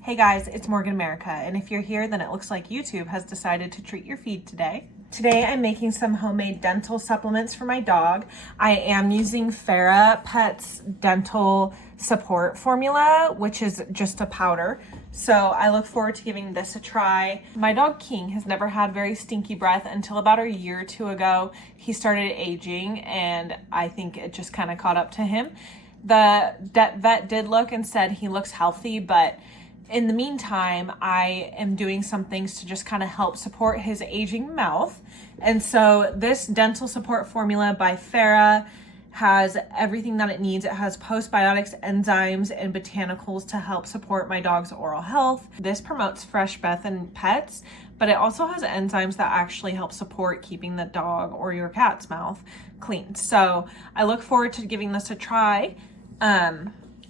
Hey guys, it's Morgan America, and if you're here, then it looks like YouTube has decided to treat your feed today. Today I'm making some homemade dental supplements for my dog. I am using Fera Pet's dental support formula, which is just a powder. So I look forward to giving this a try. My dog King has never had very stinky breath until about a year or two ago. He started aging and I think it just kind of caught up to him. The vet did look and said he looks healthy, but in the meantime, I am doing some things to just kind of help support his aging mouth. And so this dental support formula by Fera has everything that it needs. It has postbiotics, enzymes, and botanicals to help support my dog's oral health. This promotes fresh breath in pets, but it also has enzymes that actually help support keeping the dog or your cat's mouth clean. So I look forward to giving this a try.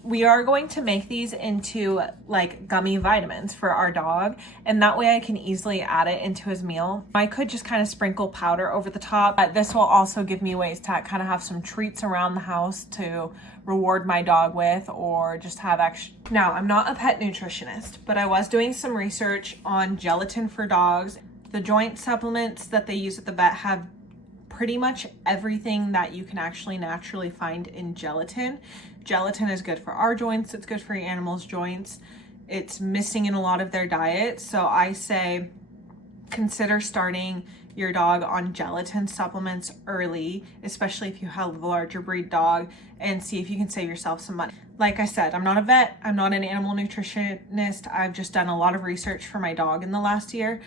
We are going to make these into like gummy vitamins for our dog, and that way I can easily add it into his meal. I could just kind of sprinkle powder over the top. This will also give me ways to kind of have some treats around the house to reward my dog with, or just have extra. Now, I'm not a pet nutritionist, but I was doing some research on gelatin for dogs. The joint supplements that they use at the vet have pretty much everything that you can actually naturally find in gelatin. Gelatin is good for our joints. It's good for your animals' joints. It's missing in a lot of their diet. So I say consider starting your dog on gelatin supplements early, especially if you have a larger breed dog, and see if you can save yourself some money. Like I said, I'm not a vet. I'm not an animal nutritionist. I've just done a lot of research for my dog in the last year.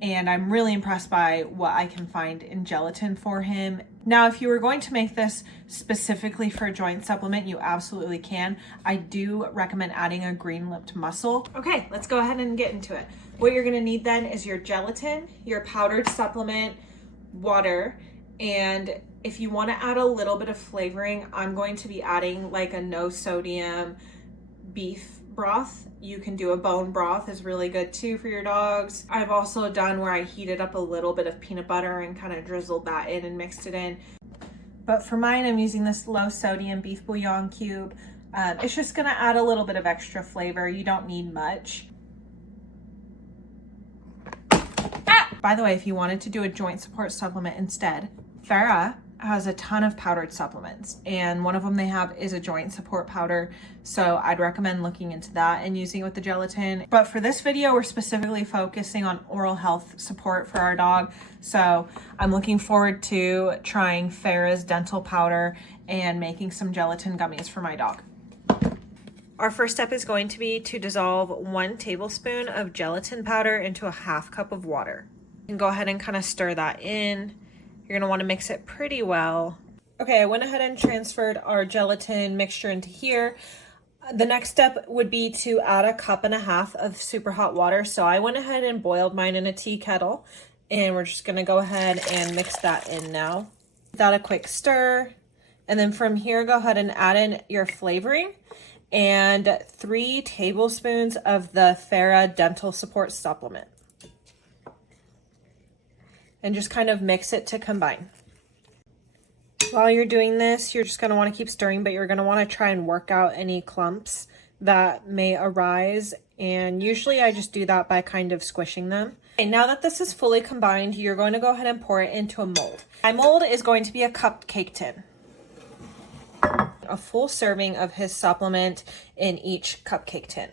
And I'm really impressed by what I can find in gelatin for him. Now, if you were going to make this specifically for a joint supplement, you absolutely can. I do recommend adding a green-lipped mussel. Okay, let's go ahead and get into it. What you're gonna need then is your gelatin, your powdered supplement, water, and if you wanna add a little bit of flavoring, I'm going to be adding like a no sodium beef broth. You can do a bone broth, is really good too for your dogs. I've also done where I heated up a little bit of peanut butter and kind of drizzled that in and mixed it in. But for mine, I'm using this low sodium beef bouillon cube. It's just gonna add a little bit of extra flavor. You don't need much. By the way, if you wanted to do a joint support supplement instead, Fera has a ton of powdered supplements, and one of them they have is a joint support powder. So I'd recommend looking into that and using it with the gelatin. But for this video, we're specifically focusing on oral health support for our dog. So I'm looking forward to trying Fera's dental powder and making some gelatin gummies for my dog. Our first step is going to be to dissolve 1 tablespoon of gelatin powder into a half cup of water. And go ahead and kind of stir that in. You're gonna wanna mix it pretty well. Okay, I went ahead and transferred our gelatin mixture into here. The next step would be to add 1.5 cups of super hot water. So I went ahead and boiled mine in a tea kettle, and we're just gonna go ahead and mix that in now. Give that a quick stir. And then from here, go ahead and add in your flavoring and 3 tablespoons of the Fera Dental Support Supplement. And just kind of mix it to combine. While you're doing this, you're just going to want to keep stirring, but you're going to want to try and work out any clumps that may arise. And usually I just do that by kind of squishing them. Okay, now that this is fully combined, you're going to go ahead and pour it into a mold. My mold is going to be a cupcake tin. A full serving of his supplement in each cupcake tin.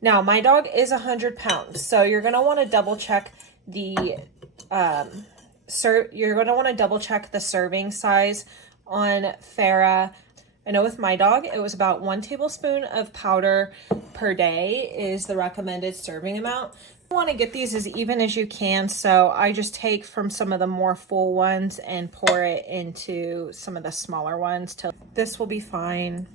Now, my dog is 100 pounds, so you're gonna want to double check the serving size on Fera. I know with my dog, it was about 1 tablespoon of powder per day is the recommended serving amount. You want to get these as even as you can, so I just take from some of the more full ones and pour it into some of the smaller ones. This will be fine.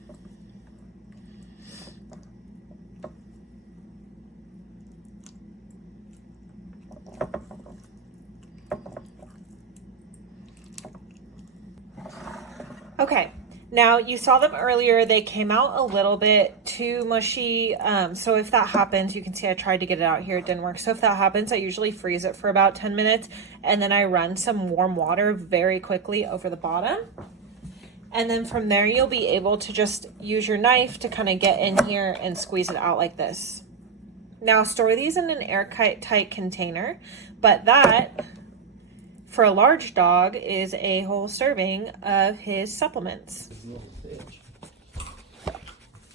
Okay, now you saw them earlier. They came out a little bit too mushy. So if that happens, you can see I tried to get it out here. It didn't work. So if that happens, I usually freeze it for about 10 minutes and then I run some warm water very quickly over the bottom. And then from there, you'll be able to just use your knife to kind of get in here and squeeze it out like this. Now store these in an airtight container, but that, for a large dog, is a whole serving of his supplements. Little fish.